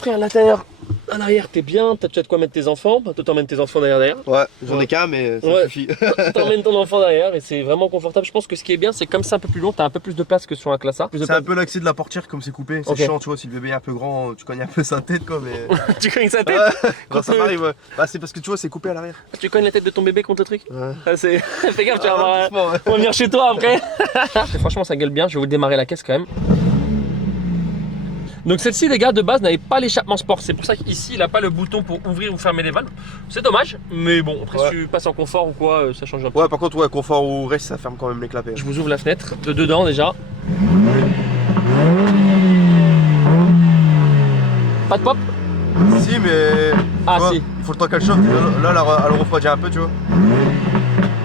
Frère, à l'intérieur, à l'arrière, t'es bien, t'as de quoi mettre tes enfants. Toi, t'emmènes tes enfants derrière. Ouais, j'en ai qu'un, mais ça suffit. T'emmènes ton enfant derrière et c'est vraiment confortable. Je pense que ce qui est bien, c'est comme c'est un peu plus long, t'as un peu plus de place que sur un classe A. C'est un peu l'accès de la portière comme c'est coupé. C'est chiant, tu vois, si le bébé est un peu grand, tu cognes un peu sa tête, quoi. Mais Tu cognes sa tête ouais, ça m'arrive, ouais. Bah, c'est parce que tu vois, c'est coupé à l'arrière. Tu cognes la tête de ton bébé contre le truc. Ouais. Ah, fais gaffe, tu vas avoir... doucement, ouais. On va venir chez toi après. Franchement, ça gueule bien. Je vais vous démarrer la caisse quand même. Donc celle-ci, les gars, de base n'avait pas l'échappement sport. C'est pour ça qu'ici, il n'a pas le bouton pour ouvrir ou fermer les valves. C'est dommage, mais bon, après si tu passes en confort ou quoi, ça change un peu. Ouais, par contre, ouais, confort ou reste, ça ferme quand même les clapets. Je vous ouvre la fenêtre de dedans déjà. Pas de pop? Si, mais. Ah, tu vois, si. il faut le temps qu'elle chauffe. Là, elle refroidit un peu, tu vois.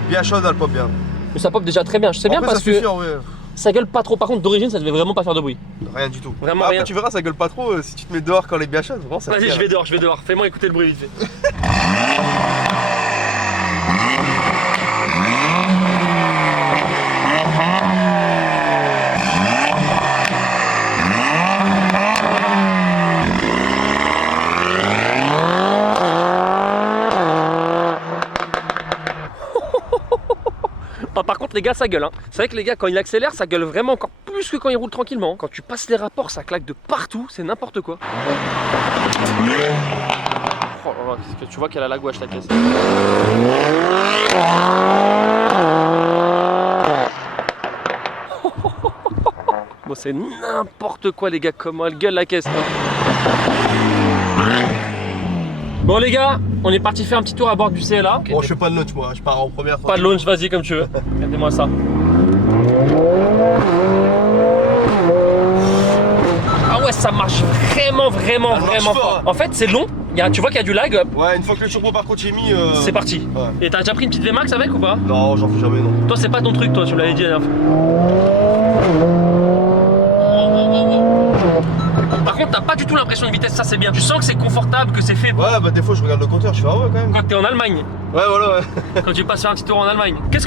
Bien chaude, elle pop bien. Mais ça pop déjà très bien. Je sais bien Après, parce ça que suffit, en vrai. ça gueule pas trop. Par contre, d'origine, ça devait vraiment pas faire de bruit. Rien du tout. Vraiment Après, rien. tu verras, ça gueule pas trop si tu te mets dehors quand elle est bien chaude. Vraiment, ça Vas-y, tire. je vais dehors. Fais-moi écouter le bruit vite fait. Ah, par contre les gars ça gueule hein. C'est vrai que les gars quand il accélère ça gueule vraiment encore plus que quand il roule tranquillement. Quand tu passes les rapports ça claque de partout, c'est n'importe quoi. Oh là là, qu'est-ce que tu vois qu'elle a la gouache la caisse. Bon c'est n'importe quoi les gars, comment elle gueule la caisse. Bon les gars, on est parti faire un petit tour à bord du CLA. Bon, je fais pas de launch, moi, je pars en première. Pas de launch, vas-y comme tu veux. Regardez-moi ça. Ah ouais, ça marche vraiment fort. En fait, c'est long. Tu vois qu'il y a du lag. Ouais, une fois que le turbo par contre j'ai mis. C'est parti. Ouais. Et t'as déjà pris une petite VMAX avec ou pas? Non, j'en fais jamais, non. Toi, c'est pas ton truc, toi, tu me l'avais dit la dernière fois. Par contre, t'as pas du tout l'impression de vitesse, ça c'est bien. Tu sens que c'est confortable, que c'est fait. Ouais, bah des fois je regarde le compteur, je fais ah ouais quand même. Quand t'es en Allemagne. Ouais, voilà, ouais. Quand tu passes faire un petit tour en Allemagne. Qu'est-ce